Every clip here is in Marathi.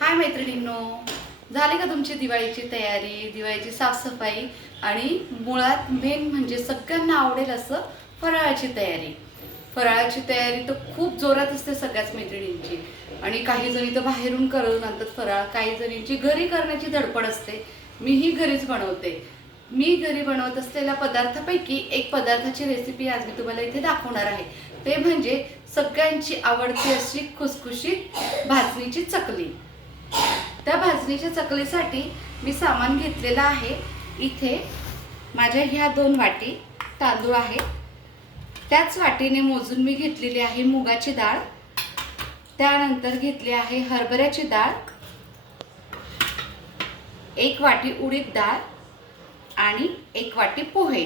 हाय मैत्रिणींनो, झाली का तुमची दिवाळीची तयारी, दिवाळीची साफसफाई आणि मुळात मेन म्हणजे सगळ्यांना आवडेल असं फराळाची तयारी. फराळाची तयारी तर खूप जोरात असते सगळ्याच मैत्रिणींची आणि काही जणी तर बाहेरून करून आणतात फराळ, काही जणींची घरी करण्याची धडपड असते. मीही घरीच बनवते. मी घरी बनवत असलेल्या पदार्थापैकी एक पदार्थाची रेसिपी आज मी तुम्हाला इथे दाखवणार आहे. ते म्हणजे सगळ्यांची आवडती अशी खुसखुशीत भाजणीची चकली. त्या भाजणीच्या चकलीसाठी मी सामान घेतलेलं आहे. इथे माझ्या ह्या 2 वाटी तांदूळ आहेत. त्याच वाटीने मोजून मी घेतलेली आहे मुगाची डाळ, त्यानंतर घेतली आहे हरभऱ्याची डाळ, 1 वाटी उडीद डाळ आणि 1 वाटी पोहे.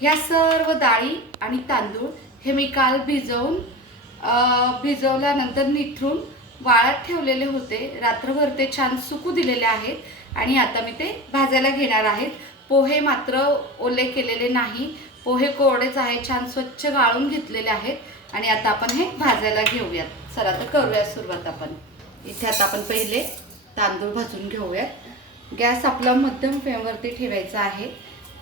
ह्या सर्व डाळी आणि तांदूळ हे मी काल भिजवल्यानंतर निथरून वाळत ठेवलेले होते. रात्रभर ते छान सुकू दिलेले आहेत आणि आता मी ते भाजायला घेणार आहेत. पोहे मात्र ओले केलेले नाही, पोहे कोरडेच आहे, छान स्वच्छ गाळून घेतलेले आहेत आणि आता आपण हे भाजायला घेऊयात. चला तर करूया सुरुवात आपण. इथे आता आपण पहिले तांदूळ भाजून घेऊयात. गॅस आपला मध्यम फ्लेमवरती ठेवायचा आहे.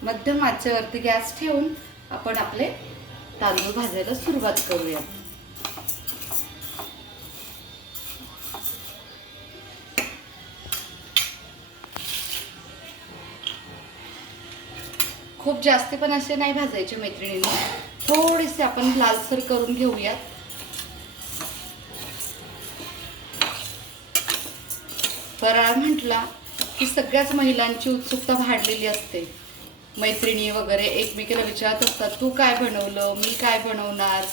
मध्यम आचेवरती गॅस ठेवून आपण आपले तांदूळ भाजायला सुरुवात करूया. खूप जास्त पण असे नाही भाजायचे मैत्रिणींनी, थोडेसे आपण लालसर करून घेऊयात. फराळ म्हटला की सगळ्याच महिलांची उत्सुकता वाढलेली असते. मैत्रिणी वगैरे एकमेकीला विचारत असतात, तू काय बनवलं, मी काय बनवणार.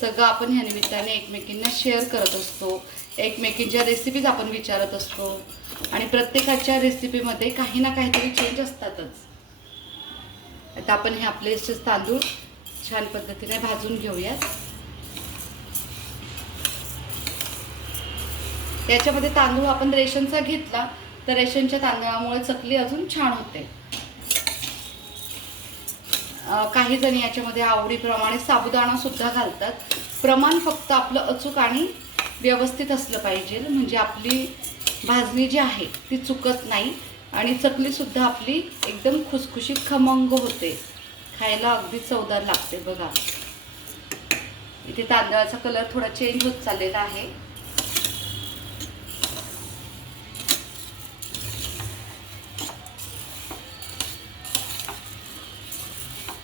सगळं आपण ह्या निमित्ताने एकमेकींना शेअर करत असतो, एकमेकींच्या रेसिपीज आपण विचारत असतो आणि प्रत्येकाच्या रेसिपीमध्ये काही ना काहीतरी चेंज असतातच. आता आपण हे आपले तांदूळ छान पद्धतीने भाजून घेऊयात. याच्यामध्ये तांदूळ आपण रेशनचा घेतला तर रेशनच्या तांदळामुळे चकली अजून छान होते. काही जण याच्यामध्ये आवडीप्रमाणे साबुदाणा सुद्धा घालतात. प्रमाण फक्त आपलं अचूक आणि व्यवस्थित असलं पाहिजे, म्हणजे आपली भाजणी जी आहे ती चुकत नाही आणि चकली सुद्धा आपली एकदम खुसखुशीत खमंग होते, खायला अगदी चवदार लागते. बघा इथे तांदळाचा कलर थोडा चेंज होत चाललेला आहे.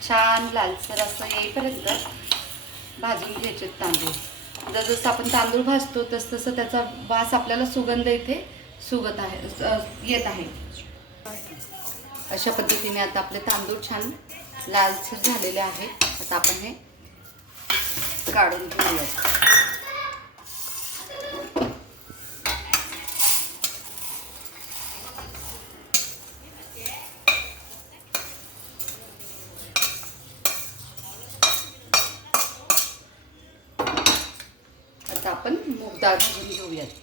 छान लालसर असं येईपर्यंत भाजून घ्यायचे तांदूळ. जसं आपण तांदूळ भाजतो तसं त्याचा वास आपल्याला सुगंध इथे येत आहे. अशा पद्धतीने आता आपले तांदूळ छान लालसर झालेले आहेत. आता आपण हे काढून घेऊयात. आता आपण मूग डाळ भाजून घेऊयात.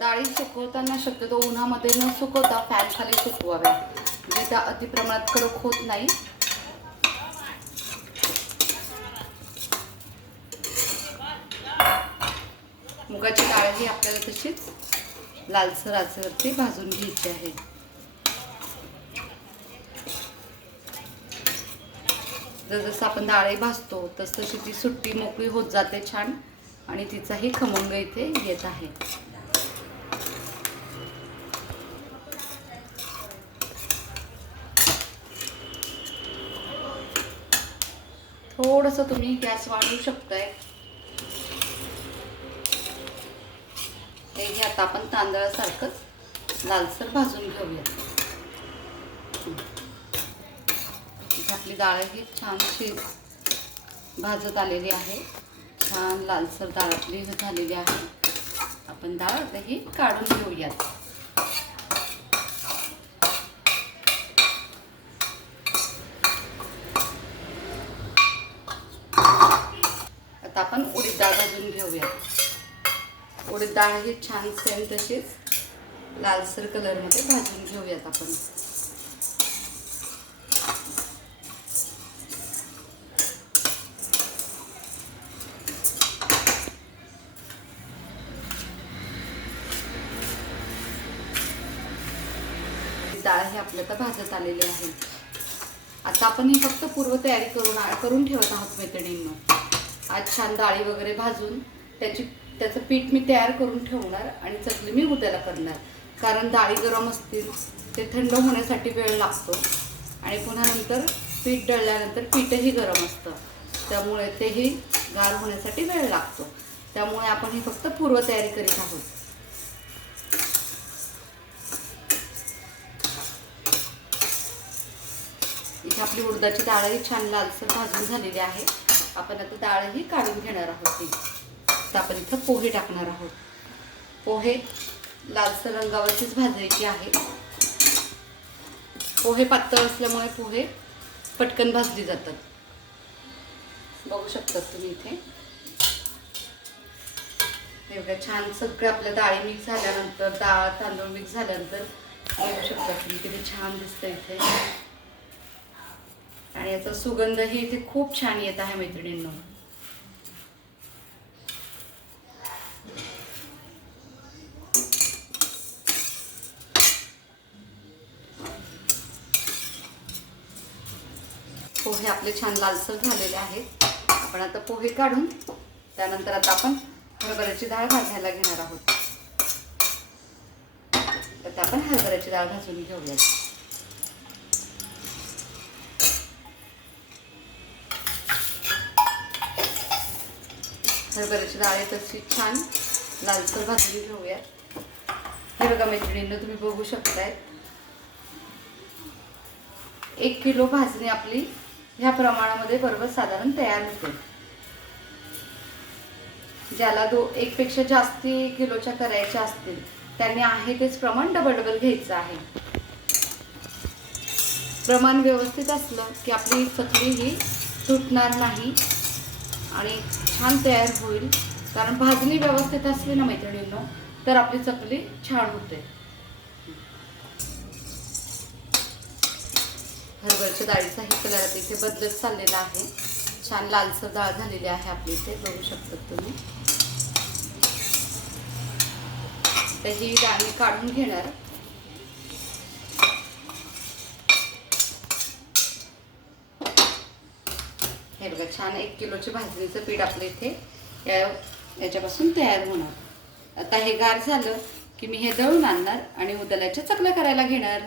डाळी सुकवताना शक्यतो उन्हामध्ये न सुकवता फॅन खाली सुकवाव्या, म्हणजे त्या अतिप्रमाणात कडक होत नाही. मुगाची डाळ ही आपल्याला तशीच लालसर आचेवरती भाजून घ्यायची आहे. जसं आपण डाळी भाजतो तशी ती सुट्टी मोकळी होत जाते छान आणि तिचाही खमंग इथे येत आहे. थोडंसं तुम्ही गॅस वाढवू शकताय. हे आता आपण तांदळासारखंच लालसर भाजून घेऊया. आपली डाळ ही छानशी भाजत आलेली आहे, छान लालसर डाळ आपली झालेली आहे. आपण डाळ आता ही काढून घेऊयात. आता आपण उडीद डाळ भाजून घेऊयात. उडीद डाळ ही छान सेम तशीच लालसर कलरमध्ये भाजून घेऊयात आपण. डाळ हे आपल्या आता भाजत आलेली आहे. आता आपण ही फक्त पूर्वतयारी करून ठेवत आहोत मैत्रिणींना. आज छान डाळी वगैरे भाजून त्याचं पीठ मी तयार करून ठेवणार आणि चकली मी उद्याला करणार. कारण डाळी गरम असतील, ते थंड होण्यासाठी वेळ लागतो आणि पुन्हा नंतर पीठ दळल्यानंतर पीठही गरम असतं, त्यामुळे तेही गार होण्यासाठी वेळ लागतो. त्यामुळे आपण ही फक्त पूर्वतयारी करीत आहोत. इथे आपली उडदाची डाळही छान लालसर भाजून झालेली आहे. आपण आता डाळही काढून घेणार आहोत. तर आपण इथं पोहे टाकणार आहोत. पोहे लालसर रंगावरतीच भाजायची आहे. पोहे पातळ असल्यामुळे पोहे पटकन भाजली जातात. बघू शकतात तुम्ही इथे. एवढ्या छान सगळे आपल्या डाळी मिक्स झाल्यानंतर, डाळ तांदूळ मिक्स झाल्यानंतर बघू शकता तुम्ही किती छान दिसतं इथे. आणि याचा सुगंधही इथे खूप छान येत आहे मैत्रिणींनो. पोहे आपले छान लालसर झालेले आहेत. आपण आता पोहे काढून त्यानंतर आता आपण हरभऱ्याची डाळ भाजायला घेणार आहोत. आता आपण हरभऱ्याची डाळ भाजून घेऊयात. हरभऱ्याची डाळ तशी छान लालसर भाजून घेऊयात. हे बघा मैत्रिणींनो, तुम्ही बघू शकताय 1 किलो भाजणी आपली ह्या प्रमाणामध्ये बरोबर साधारण तयार होते. ज्याला 1 पेक्षा जास्ती किलोच्या करायच्या असतील त्यांनी आहे तेच प्रमाण डबल घ्यायचं आहे. प्रमाण व्यवस्थित असलं की आपली चकली ही तुटणार नाही आणि छान तयार होईल. कारण भाजणी व्यवस्थित असली ना मैत्रिणींनो, तर आपली चकली छान होते. हरभऱ्याच्या डाळीचाही कलर आता इथे बदलत चाललेला आहे. छान लालसर डाळ झालेली आहे आपली इथे, बघू शकता तुम्ही. तर ही डाळ मी काढून घेणार. हे बघा छान 1 किलोचे भाजणीचं पीठ आपलं इथे याच्यापासून तयार होणार. आता हे गार झालं की मी हे दळून आणणार आणि उद्याच्या चकल्या करायला घेणार.